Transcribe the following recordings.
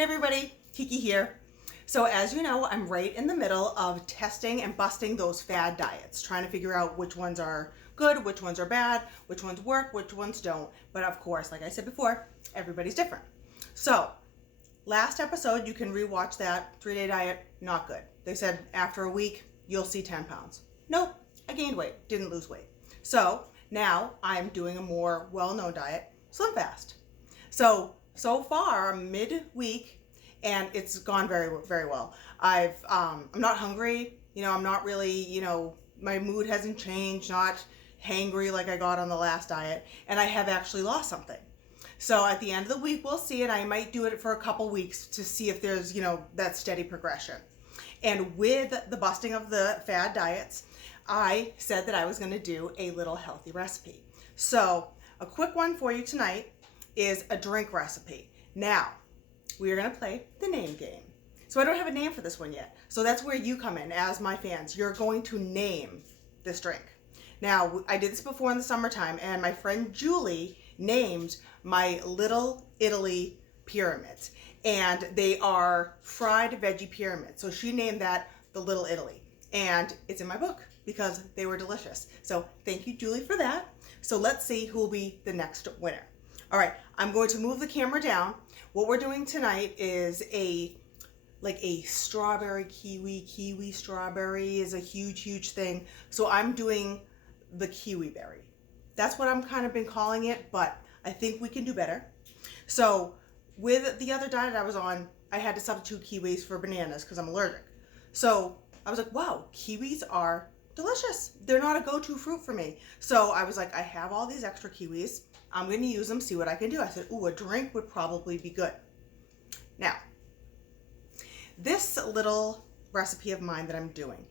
Hey everybody, Kiki here. So as you know, I'm right in the middle of testing and busting those fad diets, trying to figure out which ones are good, which ones are bad, which ones work, which ones don't. But of course, like I said before, everybody's different. So last episode, you can rewatch that 3-day diet, not good. They said after a week, you'll see 10 pounds. Nope, I gained weight, didn't lose weight. So now I'm doing a more well-known diet, Slim Fast. So far, I'm mid-week, and it's gone very, very well. I'm not hungry. I'm not really, my mood hasn't changed, not hangry like I got on the last diet, and I have actually lost something. So at the end of the week, we'll see, and I might do it for a couple weeks to see if there's, that steady progression. And with the busting of the fad diets, I said that I was going to do a little healthy recipe. So a quick one for you tonight is a drink recipe. Now, we are going to play the name game. So I don't have a name for this one yet. So that's where you come in as my fans. You're going to name this drink. Now, I did this before in the summertime, and my friend Julie named my Little Italy pyramids. And they are fried veggie pyramids. So she named that the Little Italy. And it's in my book because they were delicious. So thank you, Julie, for that. So let's see who will be the next winner. All right, I'm going to move the camera down. What we're doing tonight is a strawberry kiwi. Kiwi strawberry is a huge thing. So I'm doing the Kiwi Berry. That's what I'm kind of been calling it, but I think we can do better. So with the other diet I was on, I had to substitute kiwis for bananas because I'm allergic. So I was like, wow, kiwis are delicious. They're not a go-to fruit for me. So I was like, I have all these extra kiwis. I'm going to use them, see what I can do. I said, ooh, a drink would probably be good. Now, this little recipe of mine that I'm doing,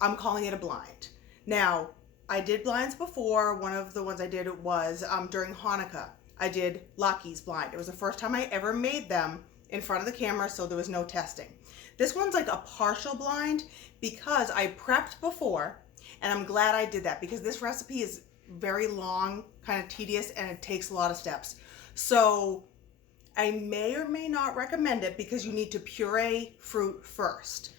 I'm calling it a blind. Now, I did blinds before. One of the ones I did was during Hanukkah. I did Lucky's blind. It was the first time I ever made them in front of the camera, so there was no testing. This one's like a partial blind because I prepped before, and I'm glad I did that because this recipe is very long, kind of tedious, and it takes a lot of steps. So I may or may not recommend it because you need to puree fruit first.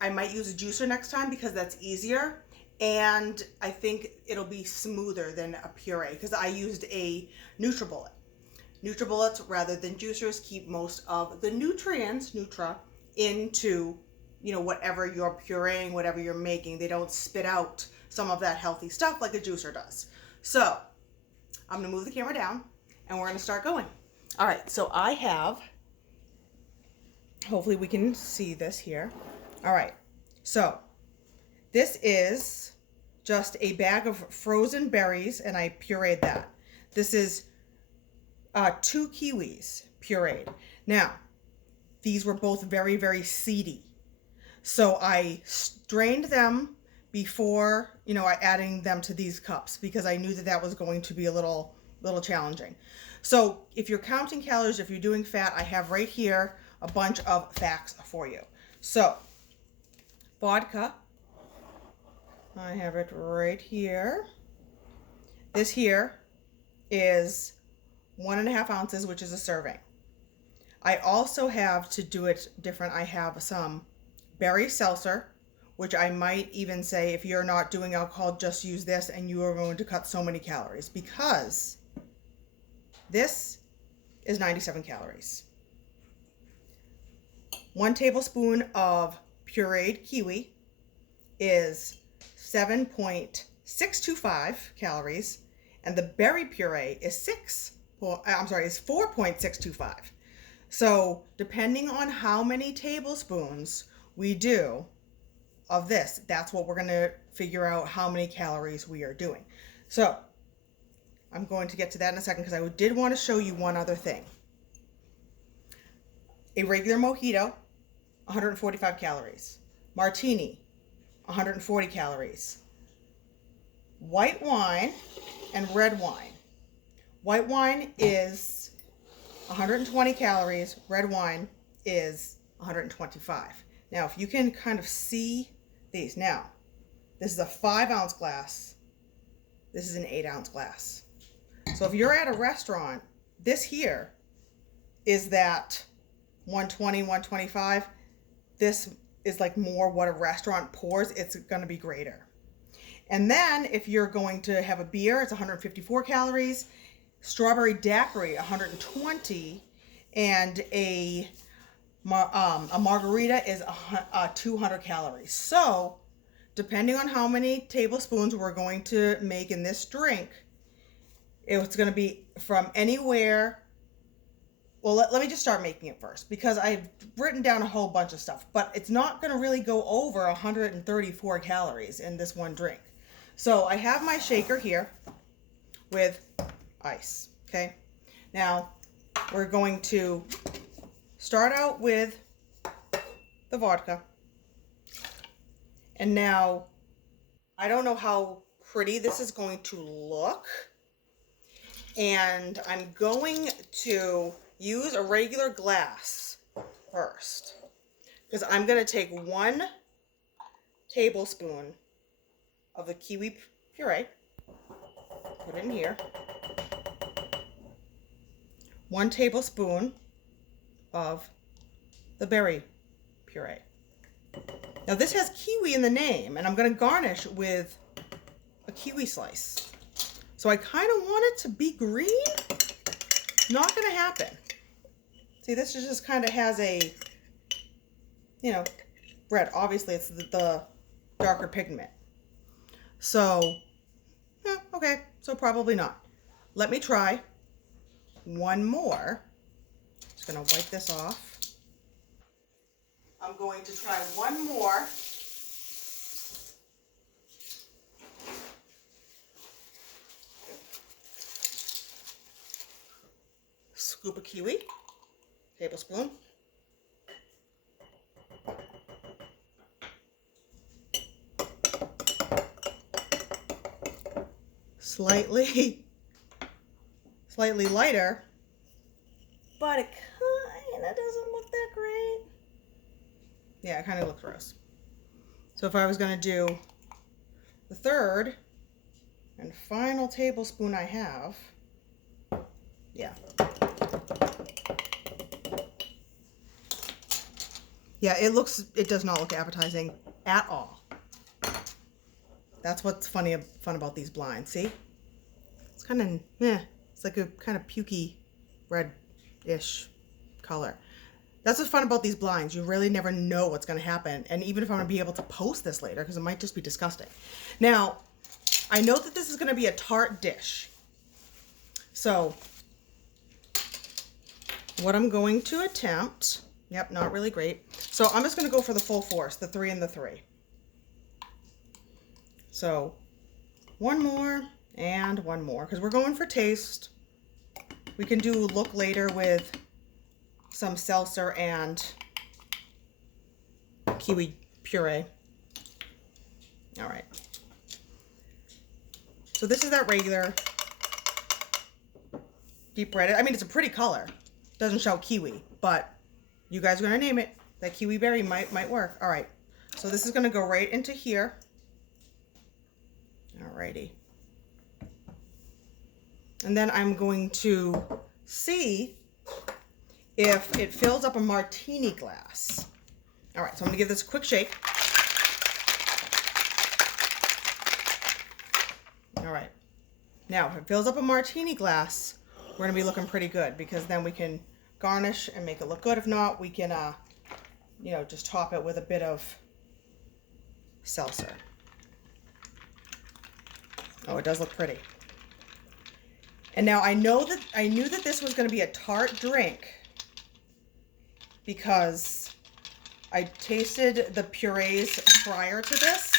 I might use a juicer next time because that's easier, and I think it'll be smoother than a puree because I used a NutriBullet. NutriBullets, rather than juicers, keep most of the nutrients, into whatever you're pureeing, whatever you're making. They don't spit out some of that healthy stuff like a juicer does. So I'm gonna move the camera down and we're gonna start going. All right, so I have, hopefully we can see this here. All right, so this is just a bag of frozen berries and I pureed that. This is 2 kiwis pureed. Now, these were both very seedy. So I strained them before, adding them to these cups because I knew that was going to be a little challenging. So if you're counting calories, if you're doing fat, I have right here a bunch of facts for you. So vodka, I have it right here. This here is 1.5 ounces, which is a serving. I also have, to do it different, I have some berry seltzer, which I might even say, if you're not doing alcohol, just use this and you are going to cut so many calories because this is 97 calories. 1 tablespoon of pureed kiwi is 7.625 calories, and the berry puree is 4.625. So depending on how many tablespoons we do of this, that's what we're going to figure out how many calories we are doing. So I'm going to get to that in a second because I did want to show you one other thing. A regular mojito, 145 calories. Martini, 140 calories. White wine and red wine. White wine is 120 calories. Red wine is 125. Now, if you can kind of see these. Now, this is a 5-ounce glass. This is an 8-ounce glass. So if you're at a restaurant, this here is that 120, 125. This is like more what a restaurant pours. It's going to be greater. And then if you're going to have a beer, it's 154 calories. Strawberry daiquiri, 120. And a margarita is 200 calories. So depending on how many tablespoons we're going to make in this drink, it's going to be from anywhere. Well, let me just start making it first, because I've written down a whole bunch of stuff, but it's not going to really go over 134 calories in this one drink. So I have my shaker here with ice, okay? Now, we're going to start out with the vodka. And now, I don't know how pretty this is going to look. And I'm going to use a regular glass first, because I'm going to take 1 tablespoon of the kiwi puree, put it in here, 1 tablespoon of the berry puree. Now this has kiwi in the name, and I'm going to garnish with a kiwi slice. So I kind of want it to be green. Not going to happen. See, this just kind of has a, you know, red. Obviously, it's the darker pigment. So, okay, so probably not. Let me try one more. Just going to wipe this off. I'm going to try one more. Scoop of kiwi, tablespoon. Slightly lighter, but it kind of doesn't look that great. Yeah, it kind of looks gross. So if I was going to do the third and final tablespoon I have, yeah. Yeah, it does not look appetizing at all. That's what's fun about these blinds, see? It's kind of, it's like a kind of pukey red-ish color. That's what's fun about these blinds. You really never know what's going to happen. And even if I'm going to be able to post this later, because it might just be disgusting. Now, I know that this is going to be a tart dish. So, what I'm going to attempt, yep, not really great. So I'm just going to go for the full force, the 3 and the 3. So, one more and one more, because we're going for taste. We can do look later with some seltzer and kiwi puree. All right. So this is that regular deep red. I mean, it's a pretty color. Doesn't show kiwi, but you guys are going to name it. That Kiwi Berry might work. All right. So this is going to go right into here. Alrighty. And then I'm going to see if it fills up a martini glass. All right, so I'm going to give this a quick shake. All right. Now, if it fills up a martini glass, we're going to be looking pretty good, because then we can garnish and make it look good. If not, we can, you know, just top it with a bit of seltzer. Oh, it does look pretty. And now I knew that this was going to be a tart drink because I tasted the purees prior to this,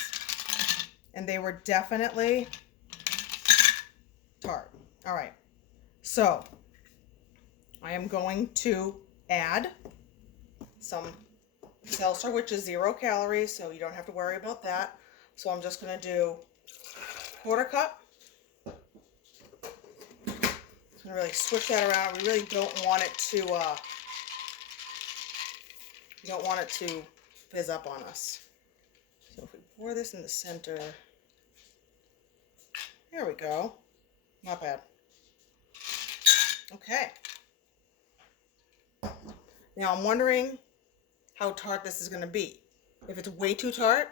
and they were definitely tart. All right. So I am going to add some seltzer, which is 0 calories, so you don't have to worry about that. So I'm just going to do 1/4 cup. I'm going to really switch that around. We really don't want it to fizz up on us. So if we pour this in the center, there we go. Not bad. Okay. Now I'm wondering how tart this is going to be. If it's way too tart,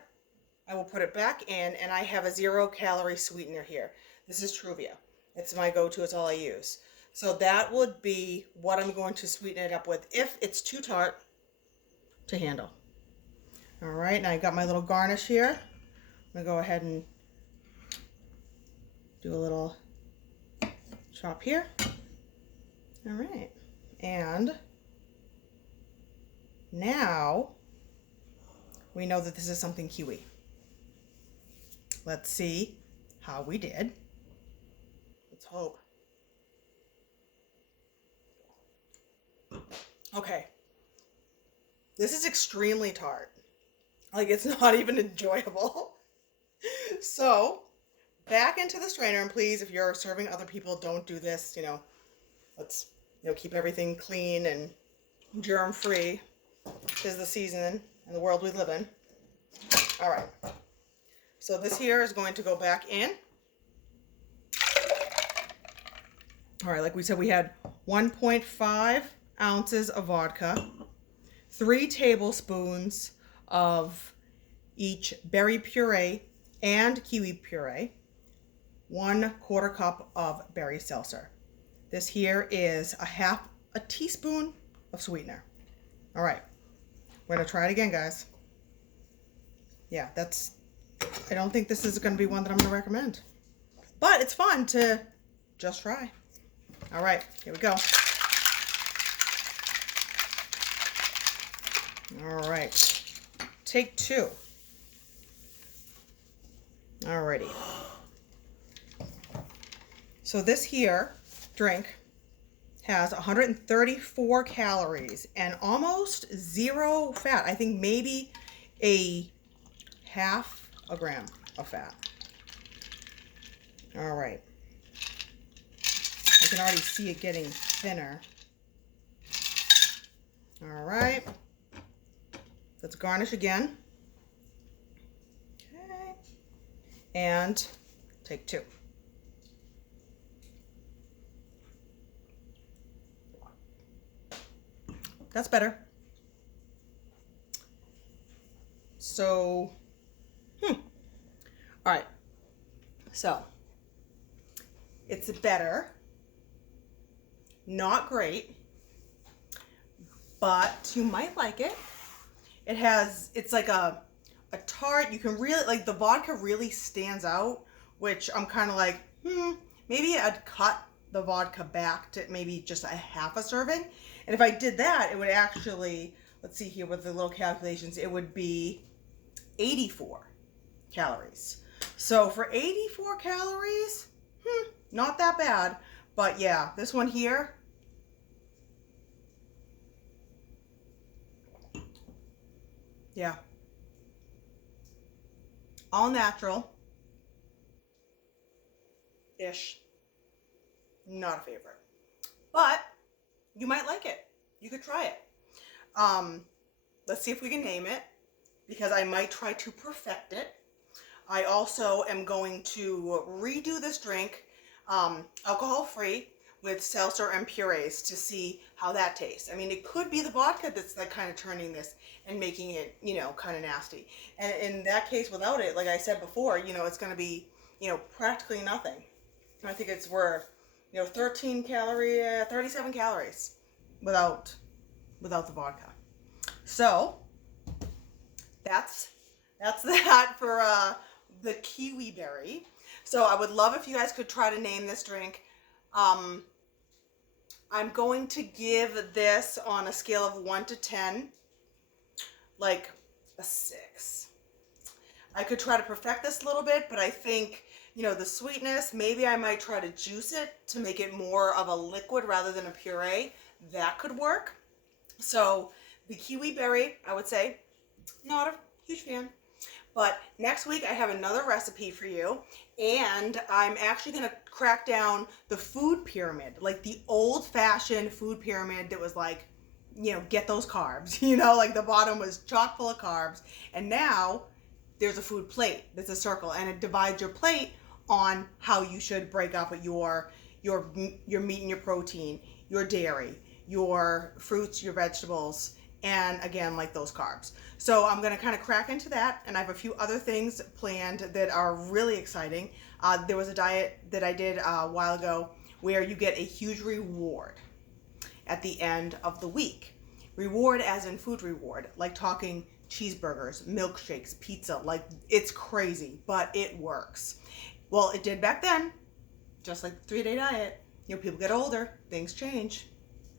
I will put it back in, and I have a 0-calorie sweetener here. This is Truvia. It's my go-to. It's all I use. So that would be what I'm going to sweeten it up with if it's too tart to handle. All right, now I got my little garnish here. I'm going to go ahead and do a little chop here. All right, and now we know that this is something kiwi. Let's see how we did. Let's hope. Okay. This is extremely tart. Like, it's not even enjoyable. So, back into the strainer, and please, if you're serving other people, don't do this. Let's keep everything clean and germ-free. Is the season and the world we live in. All right. So this here is going to go back in. All right, like we said, we had 1.5 ounces of vodka, 3 tablespoons of each berry puree and kiwi puree, 1/4 cup of berry seltzer. This here is a teaspoon of sweetener. All right, we're gonna try it again, guys. Yeah, I don't think this is gonna be one that I'm gonna recommend, but it's fun to just try. All right, here we go. All right, take 2. Alrighty. So this here drink has 134 calories and almost 0 fat. I think maybe a half a gram of fat. All right. I can already see it getting thinner. All right. Let's garnish again. Okay. And take 2. That's better. So, all right. So, it's better. Not great, but you might like it. It's like a tart. You can really, like, the vodka really stands out, which I'm kind of like, maybe I'd cut the vodka back to maybe just a half a serving. And if I did that, it would actually, let's see here with the little calculations, it would be 84 calories. So for 84 calories, not that bad. But yeah, this one here, yeah, all natural-ish. Not a favorite, but you might like it. You could try it. Let's see if we can name it, because I might try to perfect it. I also am going to redo this drink, alcohol-free, with seltzer and purees to see how that tastes. I mean, it could be the vodka that's like kind of turning this and making it, kind of nasty. And in that case, without it, like I said before, it's going to be, practically nothing. I think it's worth, 37 calories without the vodka. So that's that for the Kiwi Berry. So I would love if you guys could try to name this drink. I'm going to give this, on a scale of 1 to 10, like a 6. I could try to perfect this a little bit, but I think, the sweetness, maybe I might try to juice it to make it more of a liquid rather than a puree. That could work. So the Kiwi Berry, I would say, not a huge fan. But next week I have another recipe for you, and I'm actually going to crack down the food pyramid, like the old-fashioned food pyramid that was like, get those carbs, like the bottom was chock full of carbs, and now there's a food plate that's a circle, and it divides your plate on how you should break up your meat and your protein, your dairy, your fruits, your vegetables, and again, like those carbs. So I'm gonna kind of crack into that, and I have a few other things planned that are really exciting. There was a diet that I did a while ago where you get a huge reward at the end of the week. Reward as in food reward, like talking cheeseburgers, milkshakes, pizza, like it's crazy, but it works. Well, it did back then, just like the 3-day diet. You know, people get older, things change.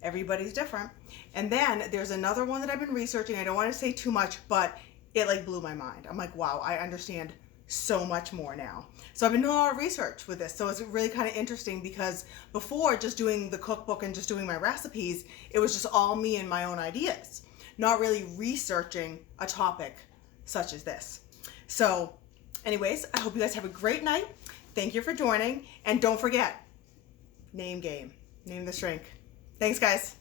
Everybody's different. And then there's another one that I've been researching. I don't want to say too much, but it like blew my mind. I'm like, wow, I understand so much more now. So I've been doing a lot of research with this. So it's really kind of interesting because before just doing the cookbook and just doing my recipes, it was just all me and my own ideas, not really researching a topic such as this. So anyways, I hope you guys have a great night. Thank you for joining. And don't forget, name game, name this drink. Thanks, guys.